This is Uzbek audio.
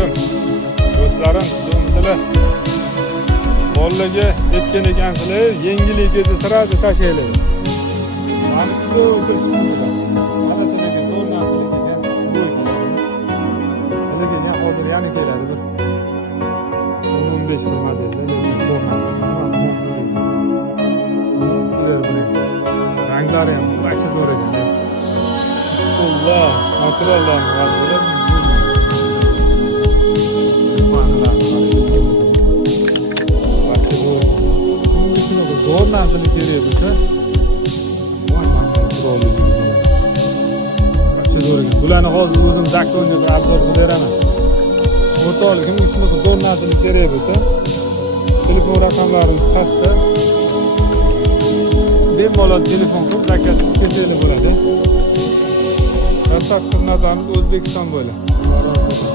alaykum. Do'stlarim, do'stlar. Bolaga yetgan ekansizlar, yengilligingizni sirasi tashlaylar. Mana shu hozir yana keladi bir 15 yil modelda ranglari ham vasha zo'r ekan. Alloh, materiallarni qadrlab zo'r narsani kerak bo'lsa bularni hozir o'zim zaktonga bir obzor qilib beraman. O'rtoqlik kim shunaqa zo'r narsani kerak bo'lsa telefon raqamlarimiz pastda bemalol telefon qilib zakaz qilib bo'ladi. Dastlabki xizmatlarimiz O'zbekiston bo'ladi.